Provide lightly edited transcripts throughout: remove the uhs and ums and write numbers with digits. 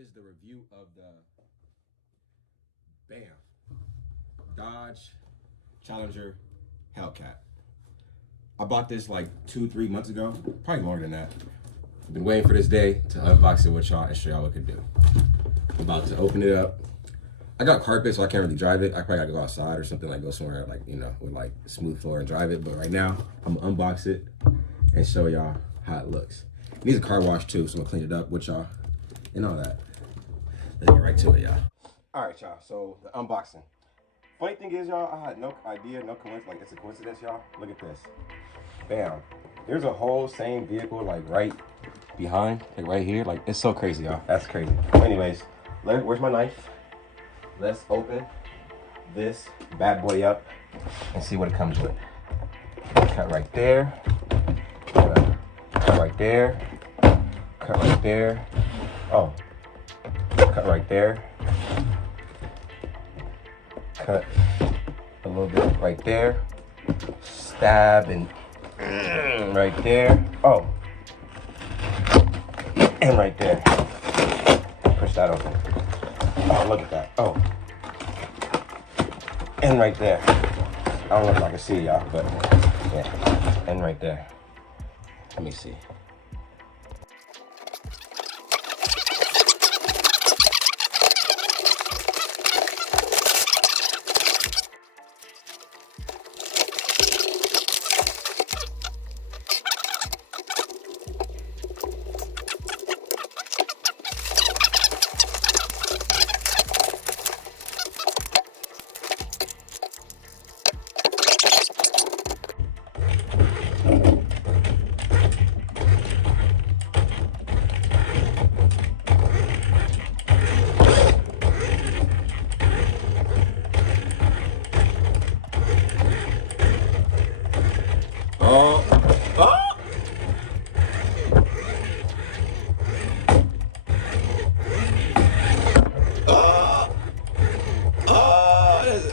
is the review of the Dodge Challenger Hellcat. I bought this like 2-3 months ago, probably longer than that. I've been waiting for this day to unbox it with y'all and show y'all what it could do. I'm about to open it up. I got carpet, so I can't really drive it. I probably gotta go outside or something, like go somewhere like, you know, with like smooth floor and drive it. But right now, I'm gonna unbox it and show y'all how it looks. It needs a car wash too, so I'm gonna clean it up with y'all and all that. Let's get right to it, y'all. All right, y'all, so the unboxing. Funny thing is, y'all, I had no idea, no coincidence, like it's a coincidence, y'all. Look at this. Bam. There's a whole same vehicle like right behind, like right here. Like, it's so crazy, y'all. That's crazy. Anyways, where's my knife? Let's open this bad boy up and see what it comes with. Cut right there. Cut right there. Cut right there. Oh. Cut right there. Cut a little bit right there. Stab and right there. Oh. And right there. Push that open. Oh, look at that. Oh. And right there. I don't know if I can see y'all, but yeah. And right there. Let me see.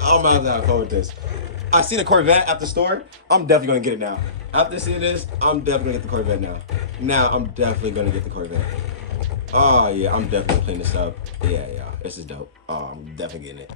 I'm gonna have to have fun with this. I seen a Corvette at the store. I'm definitely gonna get it now. After seeing this, I'm definitely gonna get the Corvette now. Now I'm definitely gonna get the Corvette. Oh yeah, I'm definitely gonna clean this up. Yeah, this is dope. Oh, I'm definitely getting it.